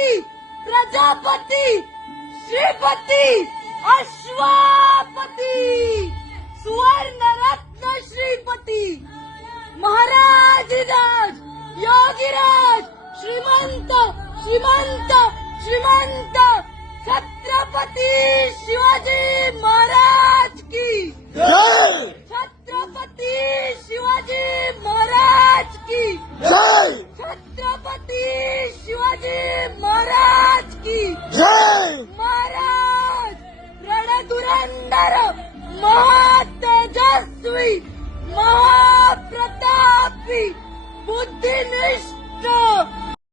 गणपती प्रजापती श्रीपती अश्वापती सुवर्णरत्न श्रीपती महाराजराज योगीराज श्रीमंत श्रीमंत श्रीमंत छत्रपती शिवाजी महाराज की जय छत्रपती शिवाजी महाराज की जय छत्रपती शिवाजी महाराज की जय महाराज रणधुरंधर महातेजस्वी महाप्रतापी बुद्धिनिष्ठ